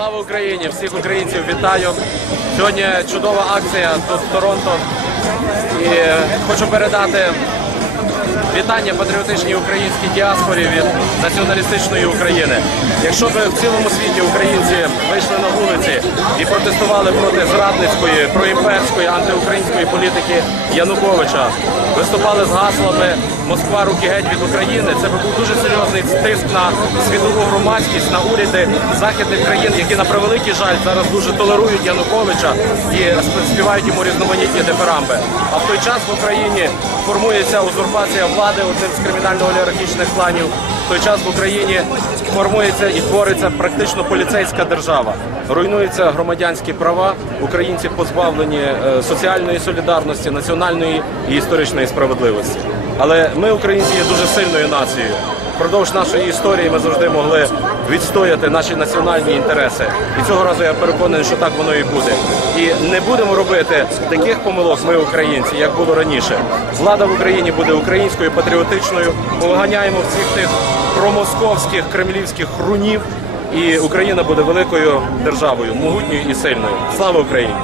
Слава Україні! Всіх українців вітаю. Сьогодні чудова акція тут в Торонто. І хочу передати вітання патріотичній українській діаспорі від націоналістичної України. Якщо б в цілому світі українці вийшли на вулиці і протестували проти зрадницької, проімперської, антиукраїнської політики Януковича, виступали з гаслами Москва руки геть від України, це був дуже серйозний тиск на світову громадськість, на уряди західних країн, які на превеликий жаль зараз дуже толерують Януковича і співають йому різноманітні дифирамби. А в той час в Україні формується узурпація влади одним з кримінально-олігархічних кланів. Той час в Україні формується і твориться практично поліцейська держава. Руйнуються громадянські права, українці позбавлені е, соціальної солідарності, національної і історичної справедливості. Але ми, українці, є дуже сильною нацією. Впродовж нашої історії ми завжди могли відстояти наші національні інтереси. І цього разу я переконаний, що так воно і буде. І не будемо робити таких помилок, ми українці, як було раніше. Влада в Україні буде українською, патріотичною. Поганяємо всіх тих промосковських кремлівських хрунів. І Україна буде великою державою, могутньою і сильною. Слава Україні!